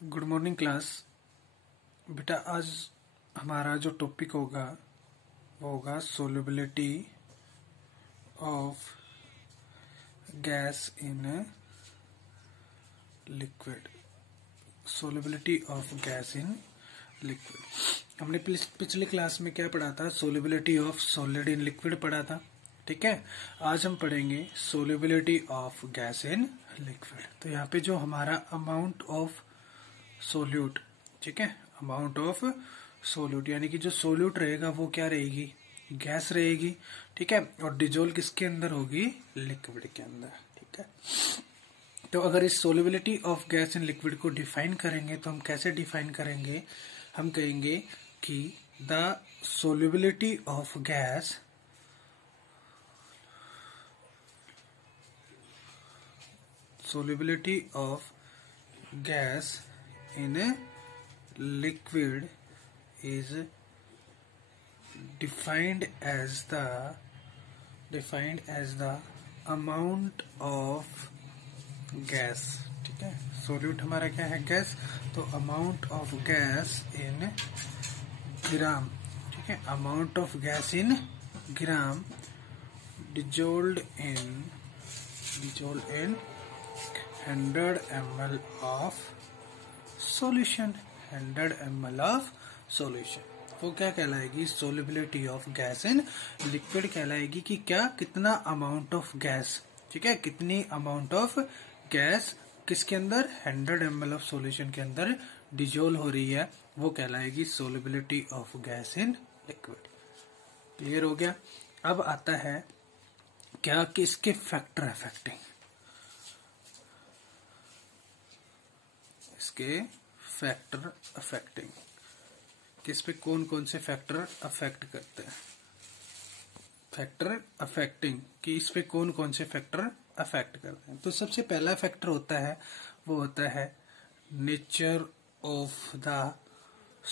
Good morning class. बेटा आज हमारा जो टॉपिक होगा वो होगा solubility of gas in liquid. Solubility of gas in liquid हमने पिछले क्लास में क्या पढ़ा था? Solubility of solid in liquid पढ़ा था। ठीक है, आज हम पढ़ेंगे solubility of gas in liquid. तो यहाँ पे जो हमारा अमाउंट ऑफ सोल्यूट, ठीक है, अमाउंट ऑफ सोल्यूट यानी कि जो सोल्यूट रहेगा वो क्या रहेगी? गैस रहेगी। ठीक है, और डिजोल्व किसके अंदर होगी? लिक्विड के अंदर। ठीक है, तो अगर इस solubility of gas in liquid को डिफाइन करेंगे तो हम कैसे डिफाइन करेंगे? हम कहेंगे कि the solubility of gas in a liquid is defined as the amount of gas। ठीक है, सोल्यूट हमारा क्या है? गैस। तो amount of gas in gram, ठीक है, amount of gas in gram dissolved in 100 ml of solution. 100 ml of solution वो क्या कहलाएगी? Solubility of gas in liquid कहलाएगी। कि क्या, कितना अमाउंट ऑफ गैस, ठीक है, कितनी अमाउंट ऑफ गैस किसके अंदर? 100 ml ऑफ सॉल्यूशन के अंदर डिजोल्व हो रही है, वो कहलाएगी solubility of gas in liquid. Clear हो गया? अब आता है क्या कि इसके फैक्टर अफेक्टिंग, इसके फैक्टर अफेक्टिंग, किस पे कौन कौन से फैक्टर अफेक्ट करते हैं? फैक्टर अफेक्टिंग कि इस पे कौन कौन से फैक्टर अफेक्ट करते हैं। तो सबसे पहला फैक्टर होता है वो होता है नेचर ऑफ द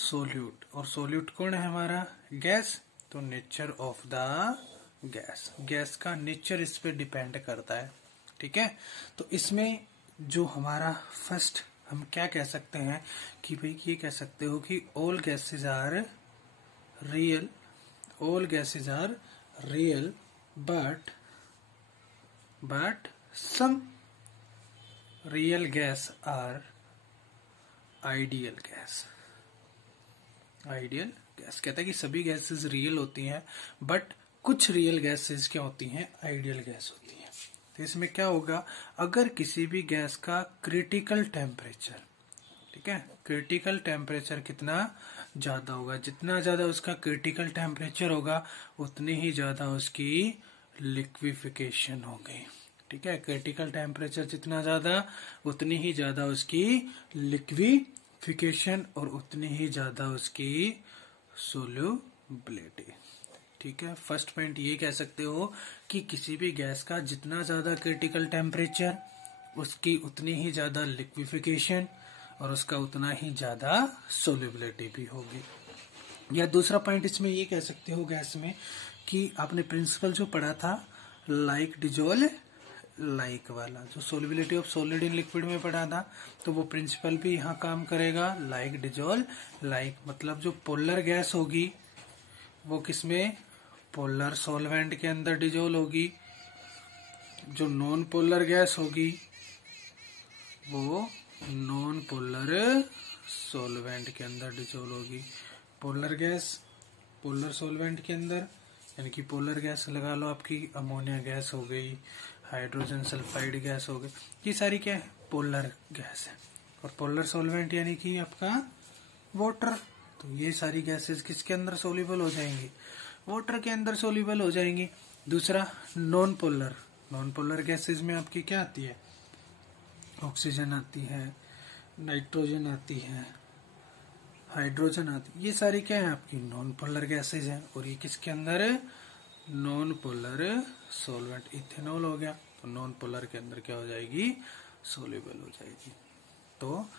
सोल्यूट। और सोल्यूट कौन है हमारा? गैस। तो nature of the gas, gas का नेचर इस पे डिपेंड करता है। ठीक है, तो इसमें जो हमारा फर्स्ट हम क्या कह सकते हैं कि भाई ये कह सकते हो कि all gases are real, all gases are real but some real gas are ideal gas. Ideal gas कहता है कि सभी गैसेज रियल होती हैं बट कुछ रियल गैसेज क्या होती हैं? आइडियल गैस होती हैं। तो इसमें क्या होगा? अगर किसी भी गैस का क्रिटिकल टेम्परेचर, ठीक है, क्रिटिकल टेम्परेचर कितना ज्यादा होगा, जितना ज्यादा उसका क्रिटिकल टेम्परेचर होगा उतनी ही ज्यादा उसकी लिक्विफिकेशन होगी। ठीक है, क्रिटिकल टेम्परेचर जितना ज्यादा उतनी ही ज्यादा उसकी लिक्विफिकेशन और उतनी ही ज्यादा उसकी सोल्युबिलिटी। ठीक है, फर्स्ट पॉइंट ये कह सकते हो कि किसी भी गैस का जितना ज्यादा क्रिटिकल टेम्परेचर उसकी उतनी ही ज्यादा लिक्विफिकेशन और उसका उतना ही ज्यादा सोल्युबिलिटी भी होगी। या दूसरा पॉइंट इसमें ये कह सकते हो गैस में कि आपने प्रिंसिपल जो पढ़ा था लाइक डिजोल्व लाइक वाला, जो solubility of solid in liquid में पढ़ा था, तो वो प्रिंसिपल भी यहाँ काम करेगा। लाइक डिजोल्व लाइक मतलब जो पोलर गैस होगी वो किसमें? पोलर सॉल्वेंट के अंदर डिजोल्व होगी। जो नॉन पोलर गैस होगी वो नॉन पोलर सॉल्वेंट के अंदर डिजोल्व होगी। पोलर गैस पोलर सॉल्वेंट के अंदर, यानी कि पोलर गैस लगा लो आपकी अमोनिया गैस हो गई, हाइड्रोजन सल्फाइड गैस हो गई, ये सारी क्या है? पोलर गैस है। और पोलर सॉल्वेंट यानी कि आपका वाटर। तो ये सारी गैसेस किसके अंदर सोल्यूबल हो जाएंगी? वाटर के अंदर सोल्यूबल हो जाएंगी। दूसरा नॉन पोलर गैसेस में आपकी क्या आती है? ऑक्सीजन आती है, नाइट्रोजन आती है, हाइड्रोजन आती है, ये सारी क्या है? आपकी नॉन पोलर गैसेज हैं। और ये किसके अंदर है? Non polar solvent. इथेनॉल हो गया तो नॉन पोलर के अंदर क्या हो जाएगी? सोल्यूबल हो जाएगी। तो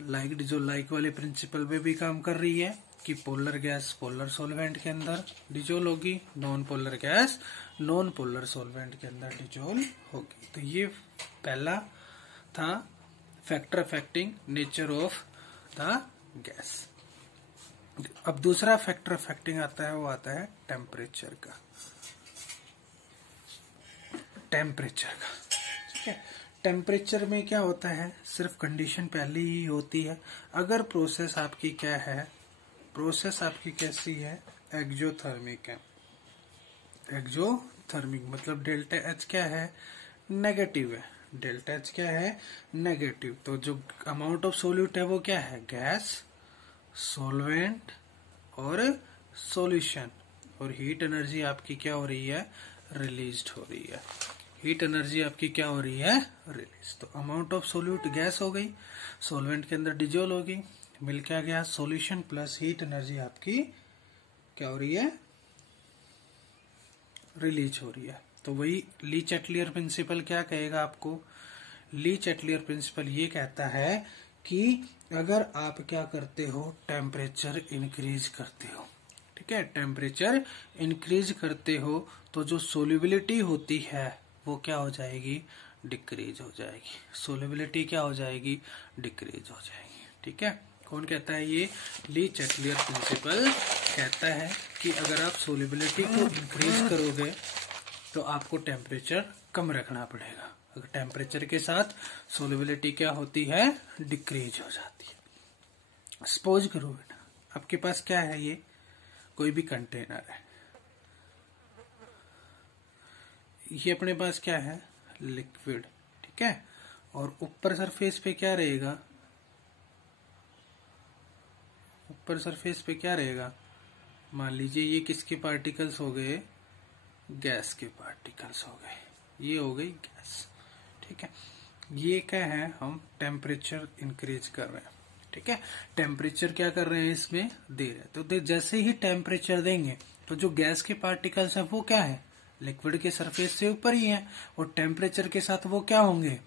लाइक डिजोल्व लाइक वाले प्रिंसिपल पे भी काम कर रही है कि पोलर गैस पोलर सॉल्वेंट के अंदर डिजोल्व होगी, non polar gas non polar solvent के अंदर डिजोल्व होगी। तो ये पहला था factor affecting nature of the gas. अब दूसरा फैक्टर अफेक्टिंग आता है, वो आता है टेम्परेचर का। ठीक है, टेम्परेचर में क्या होता है, सिर्फ कंडीशन पहले ही होती है। अगर प्रोसेस आपकी क्या है, प्रोसेस आपकी कैसी है, एक्सोथर्मिक है। एक्सोथर्मिक मतलब डेल्टा एच क्या है, नेगेटिव है। डेल्टा एच क्या है, नेगेटिव। तो जो अमाउंट ऑफ सोल्यूट है वो क्या है, गैस, सॉल्वेंट और सॉल्यूशन। और हीट एनर्जी आपकी क्या हो रही है, रिलीज्ड हो रही है। हीट एनर्जी आपकी क्या हो रही है, रिलीज। तो अमाउंट ऑफ सोल्यूट गैस हो गई, सॉल्वेंट के अंदर डिजोल्व होगी, मिल क्या गया, सॉल्यूशन प्लस हीट एनर्जी आपकी क्या हो रही है, रिलीज हो रही है। तो वही ली चैटलियर प्रिंसिपल क्या कहेगा आपको, ली चैटलियर प्रिंसिपल ये कहता है कि अगर आप क्या करते हो, टेम्परेचर इंक्रीज करते हो, ठीक है, टेम्परेचर इंक्रीज करते हो तो जो सोल्यूबिलिटी होती है वो क्या हो जाएगी, डिक्रीज हो जाएगी। सोल्यूबिलिटी क्या हो जाएगी, डिक्रीज हो जाएगी। ठीक है, कौन कहता है ये, ली चैटलियर प्रिंसिपल कहता है कि अगर आप सोल्यूबिलिटी को इंक्रीज करोगे तो आपको टेम्परेचर कम रखना पड़ेगा। अगर टेम्परेचर के साथ सोल्यूबिलिटी क्या होती है, डिक्रीज हो जाती है। सपोज करो बेटा आपके पास क्या है, ये कोई भी कंटेनर है, ये अपने पास क्या है, लिक्विड, ठीक है, और ऊपर सरफेस पे क्या रहेगा, ऊपर सरफेस पे क्या रहेगा, मान लीजिए ये किसके पार्टिकल्स हो गए, गैस के पार्टिकल्स हो गए, ये हो गई गैस। ठीक है, ये क्या है, हम टेम्परेचर इंक्रीज कर रहे हैं। ठीक है, टेम्परेचर क्या कर रहे हैं, इसमें दे रहे हैं। तो जैसे ही टेम्परेचर देंगे तो जो गैस के पार्टिकल्स हैं वो क्या है, लिक्विड के सरफेस से ऊपर ही है, और टेम्परेचर के साथ वो क्या होंगे,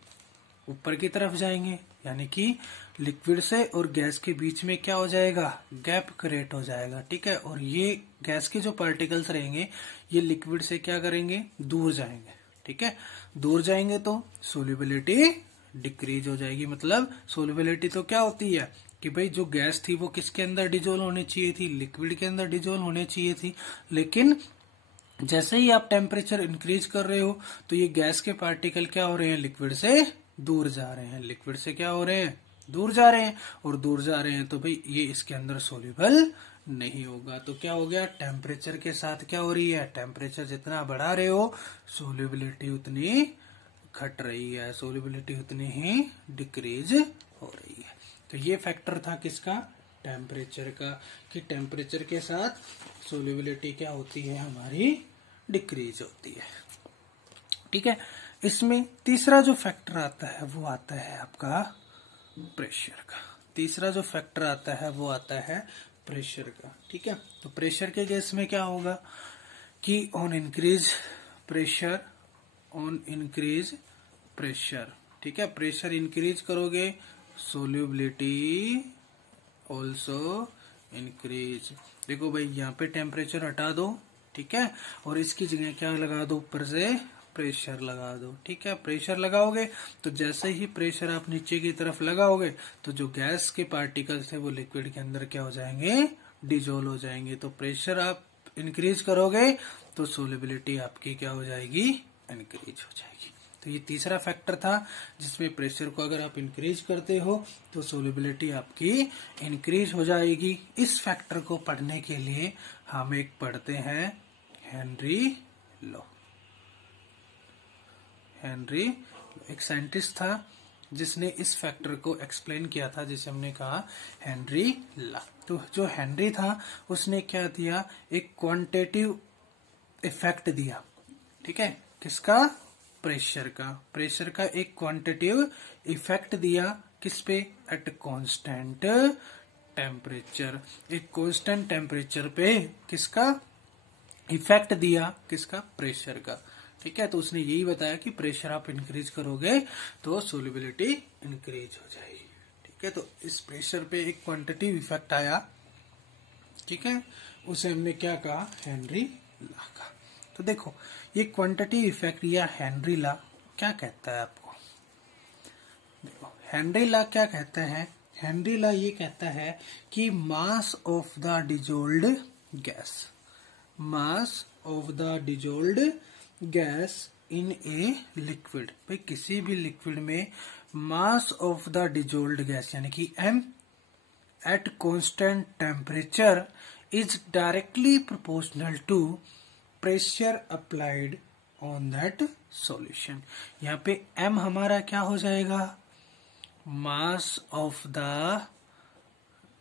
ऊपर की तरफ जाएंगे। यानी कि लिक्विड से और गैस के बीच में क्या हो जाएगा, गैप क्रिएट हो जाएगा। ठीक है, और ये गैस के जो पार्टिकल्स रहेंगे ये लिक्विड से क्या करेंगे, दूर जाएंगे। ठीक है, दूर जाएंगे तो सोल्यूबिलिटी डिक्रीज हो जाएगी। मतलब सोल्यूबिलिटी तो क्या होती है कि भाई जो गैस थी वो किसके अंदर डिजोल्व होनी चाहिए थी, लिक्विड के अंदर डिजोल्व होनी चाहिए थी। लेकिन जैसे ही आप टेम्परेचर इंक्रीज कर रहे हो तो ये गैस के पार्टिकल क्या हो रहे हैं, लिक्विड से दूर जा रहे हैं। लिक्विड से क्या हो रहे हैं, दूर जा रहे हैं, और दूर जा रहे हैं तो भाई ये इसके अंदर सोल्यूबल नहीं होगा। तो क्या हो गया, टेम्परेचर के साथ क्या हो रही है, टेम्परेचर जितना बढ़ा रहे हो सोल्यूबिलिटी उतनी घट रही है, सोल्यूबिलिटी उतनी ही डिक्रीज हो रही है। तो ये फैक्टर था किसका, टेम्परेचर का, कि टेम्परेचर के साथ सोल्यूबिलिटी क्या होती है, हमारी डिक्रीज होती है। ठीक है, इसमें तीसरा जो फैक्टर आता है वो आता है आपका प्रेशर का। तीसरा जो फैक्टर आता है वो आता है प्रेशर का। ठीक है, तो प्रेशर के केस में क्या होगा कि on increase pressure, on increase pressure, ठीक है, प्रेशर इंक्रीज करोगे सोल्यूबिलिटी ऑल्सो इंक्रीज। देखो भाई यहाँ पे टेम्परेचर हटा दो, ठीक है, और इसकी जगह क्या लगा दो, ऊपर से प्रेशर लगा दो। ठीक है, प्रेशर लगाओगे तो जैसे ही प्रेशर आप नीचे की तरफ लगाओगे तो जो गैस के पार्टिकल्स है वो लिक्विड के अंदर क्या हो जाएंगे, डिजोल्व हो जाएंगे। तो प्रेशर आप इंक्रीज करोगे तो सोल्यूबिलिटी आपकी क्या हो जाएगी, इंक्रीज हो जाएगी। तो ये तीसरा फैक्टर था जिसमें प्रेशर को अगर आप इंक्रीज करते हो तो सोल्यूबिलिटी आपकी इंक्रीज हो जाएगी। इस फैक्टर को पढ़ने के लिए हम एक पढ़ते हैं हेनरी लॉ। हेनरी एक साइंटिस्ट था जिसने इस फैक्टर को एक्सप्लेन किया था, जिसे हमने कहा हेनरी लॉ। तो जो हेनरी था उसने क्या दिया, एक क्वांटिटेटिव इफेक्ट दिया। ठीक है, किसका, प्रेशर का। प्रेशर का एक क्वांटिटेटिव इफेक्ट दिया किस पे, एट कांस्टेंट टेम्परेचर। एक कांस्टेंट टेम्परेचर पे किसका इफेक्ट दिया, किसका, प्रेशर का। ठीक है, तो उसने यही बताया कि प्रेशर आप इंक्रीज करोगे तो सोल्यूबिलिटी इंक्रीज हो जाएगी। ठीक है, तो इस प्रेशर पे एक क्वांटिटेटिव इफेक्ट आया। ठीक है, उसे हमने क्या कहा, हेनरी लॉ का। तो देखो ये क्वांटिटेटिव इफेक्ट या हेनरी लॉ क्या कहता है आपको, देखो हेनरी लॉ क्या कहता है? हेनरी लॉ ये कहता है कि mass of the dissolved gas, mass of the dissolved gas in a liquid, भाई किसी भी लिक्विड में मास ऑफ द डिजोल्ड गैस यानी कि m at constant temperature is directly proportional to pressure applied on that solution। यहाँ पे m हमारा क्या हो जाएगा? मास ऑफ द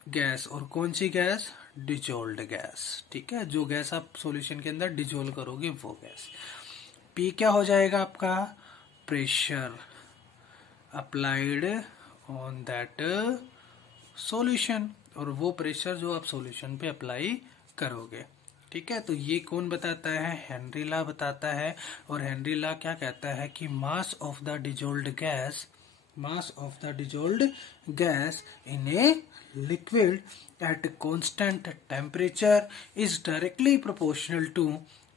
गैस, और कौन सी गैस? डिजोल्ड गैस, ठीक है, जो गैस आप सॉल्यूशन के अंदर डिजोल्व करोगे वो गैस। P क्या हो जाएगा आपका? Pressure applied on that solution, और वो प्रेशर जो आप सॉल्यूशन पे अप्लाई करोगे, ठीक है। तो ये कौन बताता है? हेनरी लॉ बताता है। और हेनरी लॉ क्या कहता है कि mass of the dissolved gas, mass of the dissolved gas in a liquid at constant temperature is directly proportional to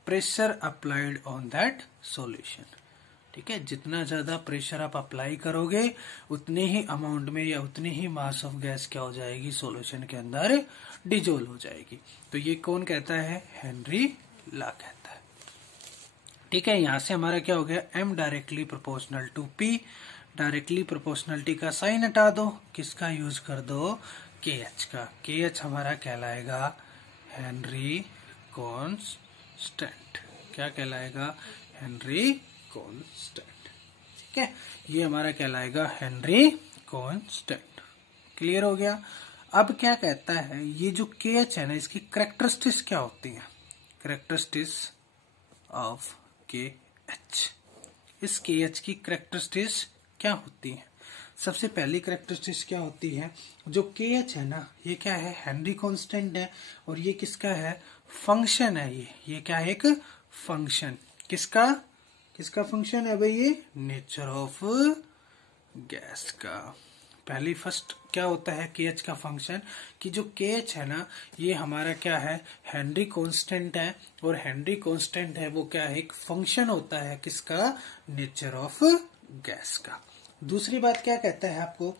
pressure applied on that solution, ठीक है। जितना ज्यादा प्रेशर आप अप्लाई करोगे उतने ही अमाउंट में या उतनी ही मास ऑफ गैस क्या हो जाएगी? सॉल्यूशन के अंदर डिजोल्व हो जाएगी। तो ये कौन कहता है? हेनरी लॉ कहता है, ठीक है। यहां से हमारा क्या हो गया? m directly proportional to p। Directly proportionality का साइन हटा दो, किसका यूज कर दो? kh का। kh हमारा कहलाएगा हेनरी कांस्टेंट। क्या कहलाएगा? हेनरी कांस्टेंट, ठीक है। ये हमारा कहलाएगा हेनरी कांस्टेंट। क्लियर हो गया? अब क्या कहता है, ये जो KH है ना, इसकी कैरेक्टरिस्टिक्स क्या होती हैं? कैरेक्टरिस्टिक्स ऑफ KH, इस KH की कैरेक्टरिस्टिक्स क्या होती हैं? सबसे पहली कैरेक्टरिस्टिक्स क्या होती है? जो KH है ना, ये क्या है? हेनरी कांस्टेंट है, और ये किसका है? फंक्शन है। ये क्या है? एक फंक्शन। किसका फंक्शन है भाई? ये नेचर ऑफ गैस का। पहली फर्स्ट क्या होता है KH का फंक्शन? कि जो KH है ना, ये हमारा क्या है? हेनरी कांस्टेंट है, और हेनरी कांस्टेंट है वो क्या है? एक फंक्शन होता है किसका? नेचर ऑफ गैस का। दूसरी बात क्या कहता है आपको?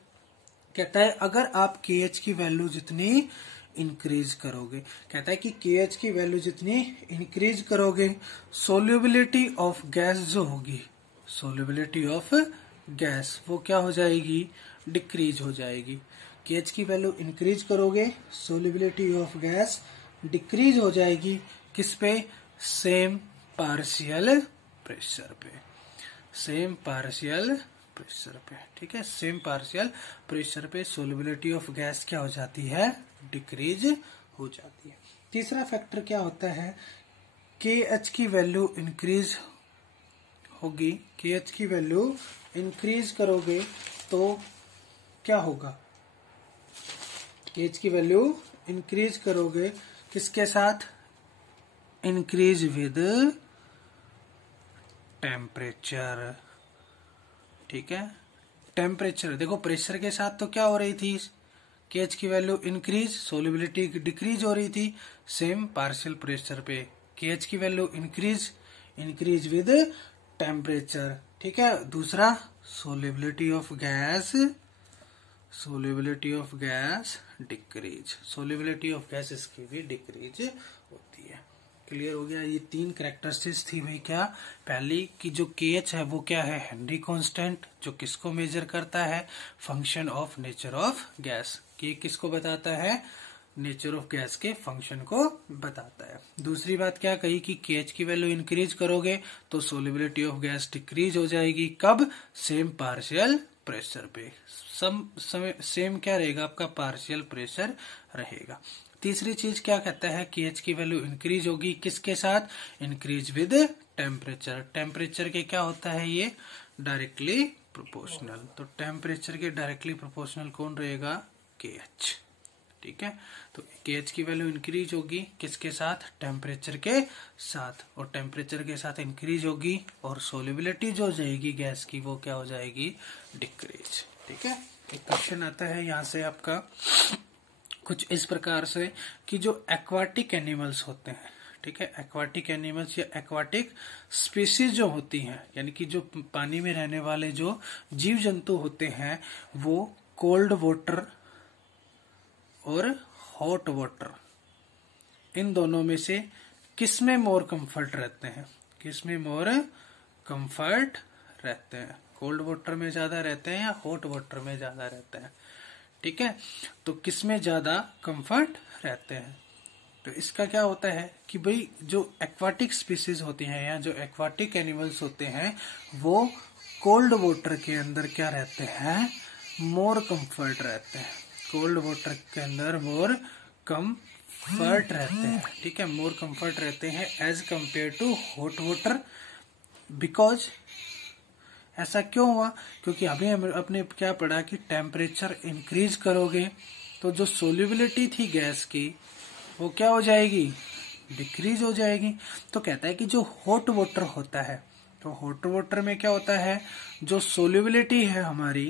कहता है अगर आप KH की वैल्यू जितनी इंक्रीज करोगे, कहता है कि KH की वैल्यू जितनी इंक्रीज करोगे, सोल्यूबिलिटी ऑफ गैस जो होगी, सोल्यूबिलिटी ऑफ गैस वो क्या हो जाएगी? डिक्रीज हो जाएगी। KH की वैल्यू इंक्रीज करोगे, सोल्यूबिलिटी ऑफ गैस डिक्रीज हो जाएगी। किस पे? सेम पार्शियल प्रेशर पे, सेम पार्शियल प्रेशर पे, ठीक है। सेम पार्शियल प्रेशर पे सोल्यूबिलिटी ऑफ गैस क्या हो जाती है? डिक्रीज हो जाती है। तीसरा फैक्टर क्या होता है? KH की वैल्यू इंक्रीज होगी, KH की वैल्यू इंक्रीज करोगे तो क्या होगा? KH की वैल्यू इंक्रीज करोगे किसके साथ? इंक्रीज विद टेम्परेचर, ठीक है। टेम्परेचर देखो, प्रेशर के साथ तो क्या हो रही थी? KH की वैल्यू इंक्रीज, सोल्यूबिलिटी डिक्रीज हो रही थी। सेम पार्शियल प्रेशर पे KH की वैल्यू इंक्रीज विद टेम्परेचर, ठीक है। दूसरा solubility of gas, solubility of gas decrease, solubility of gas इसकी भी डिक्रीज होती है। क्लियर हो गया? ये तीन कैरेक्टरिस्टिक्स थी भाई। क्या? पहली कि जो KH है वो क्या है? हेनरी कांस्टेंट, जो किसको मेजर करता है? Function of nature of gas. कि किसको बताता है? नेचर ऑफ गैस के फंक्शन को बताता है। दूसरी बात क्या कही? कि KH की वैल्यू इंक्रीज करोगे तो सोल्यूबिलिटी ऑफ गैस डिक्रीज हो जाएगी। कब? सेम पार्शियल प्रेशर पे। सेम क्या रहेगा? आपका पार्शियल प्रेशर रहेगा। तीसरी चीज क्या कहता है? KH की वैल्यू इंक्रीज होगी, किसके साथ? Increase with temperature. टेम्परेचर के क्या होता है? ये डायरेक्टली प्रोपोर्शनल। तो टेम्परेचर के डायरेक्टली प्रोपोर्शनल कौन रहेगा? KH, ठीक है। तो KH की वैल्यू इंक्रीज होगी किसके साथ? टेम्परेचर के साथ, और टेम्परेचर के साथ इंक्रीज होगी, और सोल्यूबिलिटी जो जाएगी गैस की वो क्या हो जाएगी? डिक्रीज, ठीक है। एक क्वेश्चन आता है यहाँ से आपका कुछ इस प्रकार से कि जो एक्वाटिक एनिमल्स होते हैं, ठीक है, एक्वाटिक एनिमल्स या एक्वाटिक स्पीसीज जो होती हैं, यानी कि जो पानी में रहने वाले जो जीव जंतु होते हैं, वो कोल्ड वाटर और हॉट वाटर, इन दोनों में से किस में मोर कंफर्ट रहते हैं, किस में मोर कंफर्ट रहते हैं, कोल्ड वाटर में ज्यादा रहते हैं या हॉट वाटर में ज्यादा रहते हैं। ठीक है, तो किस में ज्यादा कंफर्ट रहते हैं। तो इसका क्या होता है कि भाई जो एक्वाटिक स्पीसीज होती हैं या जो एक्वाटिक एनिमल्स होते हैं वो कोल्ड वाटर के अंदर क्या रहते हैं, मोर कंफर्ट रहते हैं, कोल्ड वाटर के अंदर मोर कंफर्ट रहते हैं। ठीक है, मोर कंफर्ट रहते हैं as compared to hot water. Because ऐसा क्यों हुआ, क्योंकि अभी अपने क्या पढ़ा कि टेम्परेचर इंक्रीज करोगे तो जो सोल्यूबिलिटी थी गैस की वो क्या हो जाएगी, डिक्रीज हो जाएगी। तो कहता है कि जो हॉट वाटर होता है, तो हॉट वाटर में क्या होता है, जो सोल्यूबिलिटी है हमारी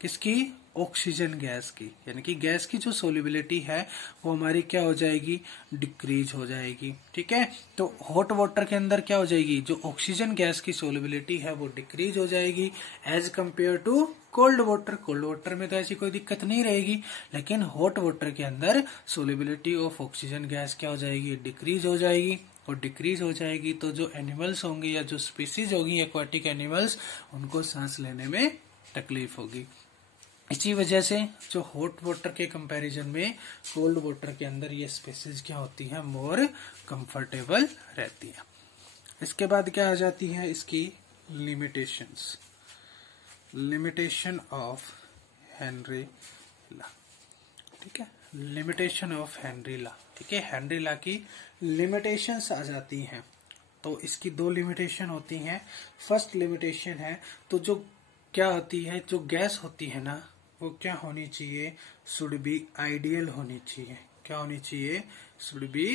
किसकी, ऑक्सीजन गैस की, यानी कि गैस की जो सोल्यूबिलिटी है वो हमारी क्या हो जाएगी, डिक्रीज हो जाएगी। ठीक है, तो हॉट वाटर के अंदर क्या हो जाएगी, जो ऑक्सीजन गैस की सोल्यूबिलिटी है वो डिक्रीज हो जाएगी as compared to cold water. Cold water में तो ऐसी कोई दिक्कत नहीं रहेगी, लेकिन हॉट वाटर के अंदर सोल्यूबिलिटी ऑफ ऑक्सीजन गैस क्या हो जाएगी, डिक्रीज हो जाएगी। और डिक्रीज हो जाएगी तो जो एनिमल्स होंगे या जो स्पीसीज होगी एक्वाटिक एनिमल्स, उनको सांस लेने में तकलीफ होगी। इसी वजह से जो हॉट वाटर के कंपैरिजन में कोल्ड वाटर के अंदर ये स्पीसीज क्या होती है, मोर कंफर्टेबल रहती है। इसके बाद क्या आ जाती है इसकी लिमिटेशंस, लिमिटेशन ऑफ हेनरी ला। ठीक है, लिमिटेशन ऑफ हेनरी ला। ठीक है, हेनरी ला की लिमिटेशंस आ जाती हैं। तो इसकी दो लिमिटेशन होती हैं। फर्स्ट लिमिटेशन है तो जो क्या होती है, जो गैस होती है ना वो क्या होनी चाहिए, शुड बी आइडियल होनी चाहिए। क्या होनी चाहिए, शुड बी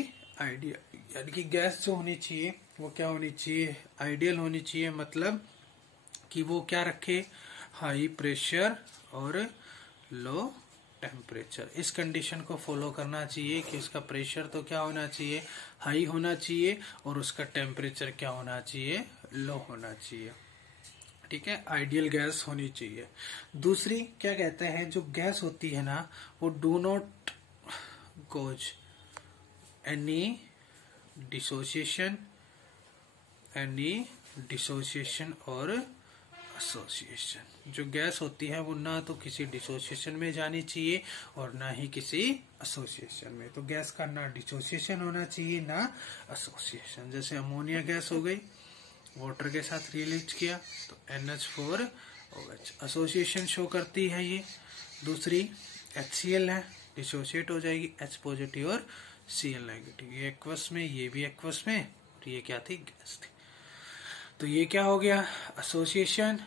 आइडियल, यानी कि गैस जो होनी चाहिए वो क्या होनी चाहिए, आइडियल होनी चाहिए। मतलब कि वो क्या रखे, हाई प्रेशर और लो टेम्परेचर। इस कंडीशन को फॉलो करना चाहिए कि उसका प्रेशर तो क्या होना चाहिए, हाई होना चाहिए, और उसका टेम्परेचर क्या होना चाहिए, लो होना चाहिए। ठीक है, आइडियल गैस होनी चाहिए। दूसरी क्या कहते हैं, जो गैस होती है ना वो do not cause any dissociation, और एसोसिएशन। जो गैस होती है वो ना तो किसी डिसोसिएशन में जानी चाहिए और ना ही किसी एसोसिएशन में। तो गैस का ना डिसोसिएशन होना चाहिए ना एसोसिएशन। जैसे अमोनिया गैस हो गई, वाटर के साथ रिलीज किया तो NH4OH एसोसिएशन शो करती है ये। दूसरी HCl है, डिसोसिएट हो जाएगी H पॉजिटिव और Cl नेगेटिव। ये एक्वस में, ये भी एक्वस में, और ये क्या थी, गैस थी। तो ये क्या हो गया, एसोसिएशन,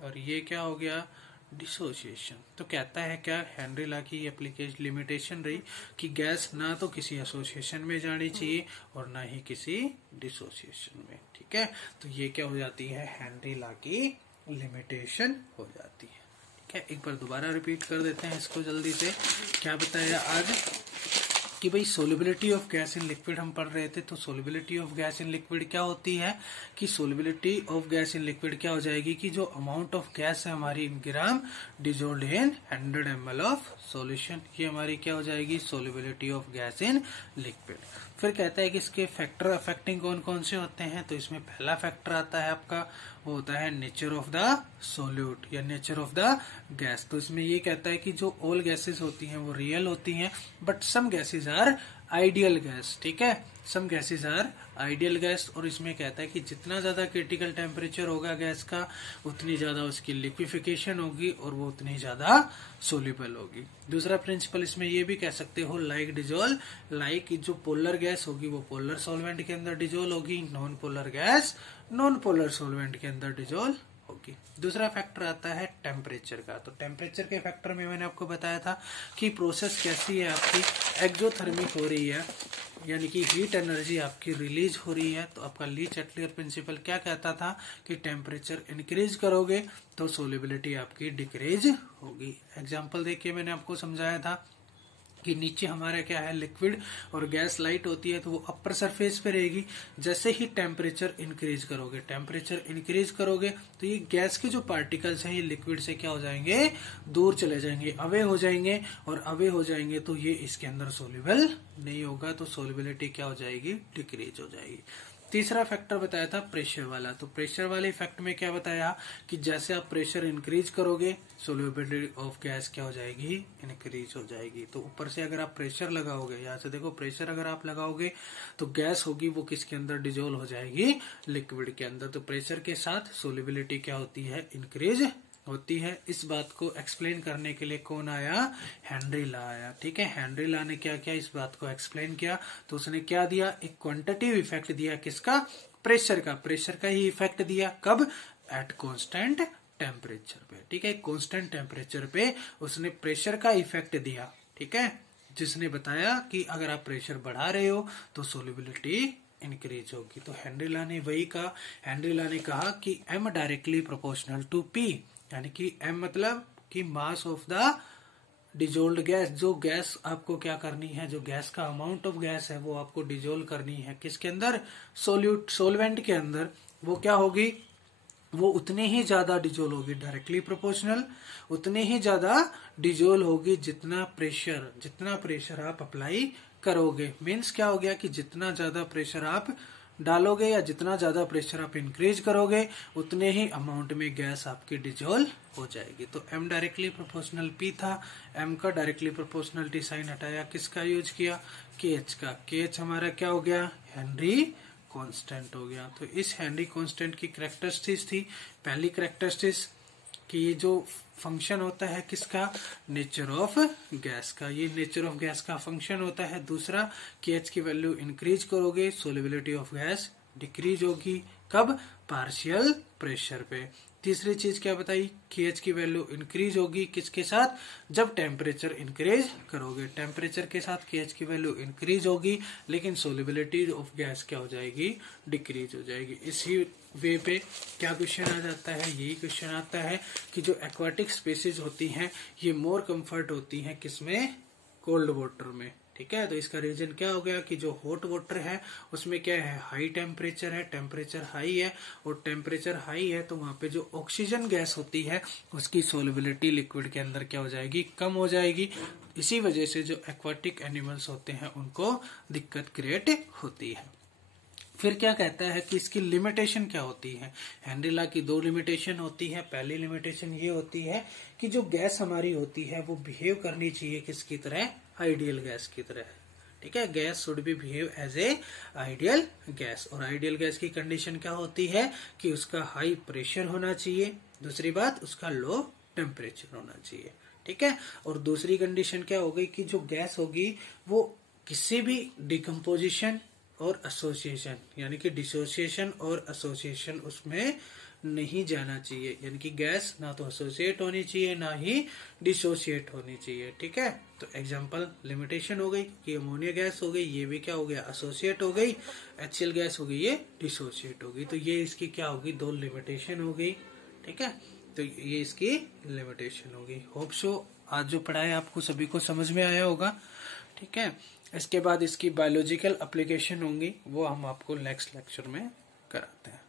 और ये क्या हो गया, डिसोसिएशन। तो कहता है क्या, हेनरी ला की एप्लीकेशन लिमिटेशन रही कि गैस ना तो किसी एसोसिएशन में जानी चाहिए और ना ही किसी डिसोसिएशन में। ठीक है, तो ये क्या हो जाती है, हेनरी ला की लिमिटेशन हो जाती है। ठीक है, एक बार दोबारा रिपीट कर देते हैं इसको जल्दी से। क्या बताया आज कि भाई solubility of gas in liquid हम पढ़ रहे थे। तो solubility of gas in liquid क्या होती है कि solubility of gas in liquid क्या हो जाएगी कि जो अमाउंट ऑफ गैस है हमारी in gram dissolved in 100 ml of solution, ये हमारी क्या हो जाएगी, solubility of gas in liquid. फिर कहता है कि इसके फैक्टर अफेक्टिंग कौन कौन से होते हैं। तो इसमें पहला फैक्टर आता है आपका, वो होता है नेचर ऑफ द सोल्यूट या नेचर ऑफ द गैस। तो इसमें ये कहता है कि जो ऑल गैसेस होती हैं वो रियल होती हैं, but some gases are ideal gas. ठीक है, some gases are ideal gas. और इसमें कहता है कि जितना ज्यादा क्रिटिकल टेम्परेचर होगा गैस का, उतनी ज्यादा उसकी लिक्विफिकेशन होगी और वो उतनी ज्यादा सोल्यूबल होगी। दूसरा प्रिंसिपल इसमें ये भी कह सकते हो, लाइक डिजोल्व, लाइक जो पोलर गैस होगी वो पोलर सॉल्वेंट के अंदर डिजोल्व होगी, non polar gas non polar solvent के अंदर डिजोल्व होगी। दूसरा फैक्टर आता है टेम्परेचर का। तो टेम्परेचर के फैक्टर में मैंने आपको बताया था कि प्रोसेस कैसी है, आपकी एक्सोथर्मिक हो रही है, यानी कि हीट एनर्जी आपकी रिलीज हो रही है। तो आपका ली चैटलियर प्रिंसिपल क्या कहता था कि टेम्परेचर इंक्रीज करोगे तो सोल्युबिलिटी आपकी डिक्रीज होगी। एग्जाम्पल देखिए मैंने आपको समझाया था कि नीचे हमारा क्या है लिक्विड और गैस लाइट होती है तो वो अपर सरफेस पे रहेगी। जैसे ही टेम्परेचर इंक्रीज करोगे तो ये गैस के जो पार्टिकल्स हैं ये लिक्विड से क्या हो जाएंगे, दूर चले जाएंगे, अवे हो जाएंगे, और अवे हो जाएंगे तो ये इसके अंदर सोल्यूबल नहीं होगा, तो सोल्युबिलिटी क्या हो जाएगी, डिक्रीज हो जाएगी। तीसरा फैक्टर बताया था प्रेशर वाला, तो प्रेशर वाले इफेक्ट में क्या बताया कि जैसे आप प्रेशर इंक्रीज करोगे सोल्युबिलिटी ऑफ गैस क्या हो जाएगी, इंक्रीज हो जाएगी। तो ऊपर से अगर आप प्रेशर लगाओगे, यहाँ से देखो प्रेशर अगर आप लगाओगे तो गैस होगी वो किसके अंदर डिजोल्व हो जाएगी, लिक्विड के अंदर। तो प्रेशर के साथ सोल्युबिलिटी क्या होती है, इंक्रीज होती है। इस बात को एक्सप्लेन करने के लिए कौन आया, हेनरी ला आया। ठीक है, हेनरी ला ने क्या किया, इस बात को एक्सप्लेन किया। तो उसने क्या दिया, एक क्वांटिटेटिव इफेक्ट दिया, किसका, प्रेशर का। प्रेशर का ही इफेक्ट दिया, कब, एट कांस्टेंट टेम्परेचर पे। ठीक है, कांस्टेंट टेम्परेचर पे उसने प्रेशर का इफेक्ट दिया। ठीक है, जिसने बताया कि अगर आप प्रेशर बढ़ा रहे हो तो सोल्युबिलिटी इंक्रीज होगी। तो हेनरी ला ने वही कहा। हेनरी ला ने कहा कि m directly proportional to p, यानी कि m मतलब कि mass of the dissolved gas. जो गैस आपको क्या करनी है, जो गैस का अमाउंट ऑफ गैस है वो आपको डिजोल्व करनी है किसके अंदर, सोलवेंट के अंदर। वो क्या होगी, वो उतने ही ज्यादा डिजोल्व होगी, डायरेक्टली प्रोपोर्शनल उतने ही ज्यादा डिजोल्व होगी जितना प्रेशर आप अप्लाई करोगे। मीन्स क्या हो गया कि जितना ज्यादा प्रेशर आप डालोगे या जितना ज्यादा प्रेशर आप इंक्रीज करोगे उतने ही अमाउंट में गैस आपकी डिजोल्व हो जाएगी। तो m डायरेक्टली प्रोपोर्शनल p था, m का डायरेक्टली प्रोपोर्शनलिटी साइन हटाया, किसका यूज किया, kh का। kh हमारा क्या हो गया, हेनरी कांस्टेंट हो गया। तो इस हेनरी कांस्टेंट की कैरेक्टरिस्टिक्स थी, पहली कैरेक्टरिस्टिक्स कि ये जो फंक्शन होता है किसका, नेचर ऑफ गैस का, ये नेचर ऑफ गैस का फंक्शन होता है। दूसरा कि एच की वैल्यू इंक्रीज करोगे सोल्युबिलिटी ऑफ गैस डिक्रीज होगी, कब, पार्शियल प्रेशर पे। तीसरी चीज क्या बताई कि एच की वैल्यू इंक्रीज होगी किसके साथ, जब टेम्परेचर इंक्रीज करोगे। टेम्परेचर के साथ के एच की वैल्यू इंक्रीज होगी लेकिन सोल्युबिलिटी ऑफ गैस क्या हो जाएगी, डिक्रीज हो जाएगी। इसी वे पे क्या क्वेश्चन आ जाता है, यही क्वेश्चन आता है कि जो एक्वाटिक स्पेसीज होती हैं ये मोर कंफर्ट होती हैं किसमें, कोल्ड वाटर में। ठीक है, तो इसका रीजन क्या हो गया कि जो हॉट वाटर है उसमें क्या है, हाई टेम्परेचर है, टेम्परेचर हाई है, और टेम्परेचर हाई है तो वहां पे जो ऑक्सीजन गैस होती है उसकी सोल्युबिलिटी लिक्विड के अंदर क्या हो जाएगी, कम हो जाएगी। इसी वजह से जो एक्वाटिक एनिमल्स होते हैं उनको दिक्कत क्रिएट होती है। फिर क्या कहता है कि इसकी लिमिटेशन क्या होती है, हेनरी ला की दो लिमिटेशन होती है। पहली लिमिटेशन ये होती है कि जो गैस हमारी होती है वो बिहेव करनी चाहिए किसकी तरह, आइडियल गैस की तरह। ठीक है, gas should be behave as a ideal gas, और आइडियल गैस की कंडीशन क्या होती है कि उसका हाई प्रेशर होना चाहिए, दूसरी बात उसका लो टेम्परेचर होना चाहिए। ठीक है, और दूसरी कंडीशन क्या हो गई कि जो गैस होगी वो किसी भी डिकम्पोजिशन और एसोसिएशन, यानी कि डिसोसिएशन और एसोसिएशन उसमें नहीं जाना चाहिए, यानी कि गैस ना तो एसोसिएट होनी चाहिए ना ही डिसोसिएट होनी चाहिए। ठीक है, तो एग्जांपल लिमिटेशन हो गई कि अमोनिया गैस हो गई, ये भी क्या हो गया, एसोसिएट हो गई, HCl गैस हो गई, ये डिसोसिएट हो गई। तो ये इसकी क्या होगी, दो लिमिटेशन हो गई। ठीक है, तो ये इसकी लिमिटेशन होगी। होप सो आज जो पढ़ाया आपको सभी को समझ में आया होगा। ठीक है, इसके बाद इसकी बायोलॉजिकल एप्लीकेशन होंगी, वो हम आपको नेक्स्ट लेक्चर में कराते हैं।